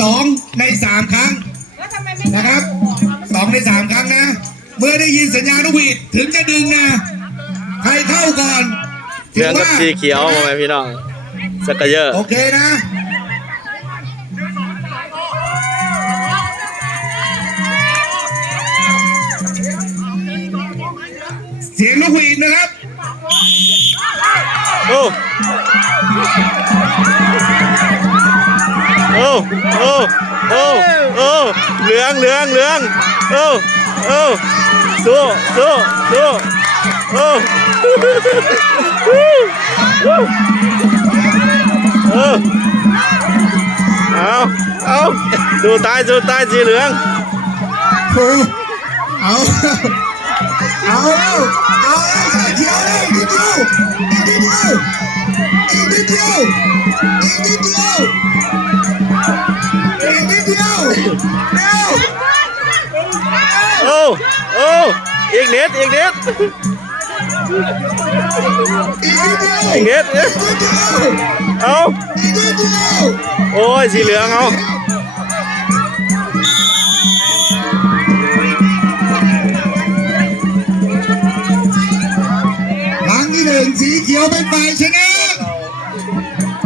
สองในสามครั้งแล้วทำไมไม่นะครับสองในสามครั้งนะ เมื่อได้ยินสัญญาณนกหวีดถึงจะดึงนะใครเข้าก่อนเหลืองกับถืสีเขียวมาไหมพี่น้องสกกะเยอะโอเคนะเสียงนกหวีดนะครับ โอ้ โอ้โอ้โอ้เหลืองเหลืองเหลืองโอ้โอ้สู้สู้สู้โอ้เออเอาเอาดูตายดูตายสีเหลืองโอ้เอาเอาเอาแล้วเดียวเลยนิดเดียวอีกนิดเดียวอีกนิดเดียว โอ้โอ้อีกนิดอีกนิดอีกนิดเดียวอีกนิดอีกนิดเดียวเอาอีกนิดเดียวโอ้ยสีเหลืองเอาครั้งที่หนึ่งสีเขียวเป็นฝ่ายชนะ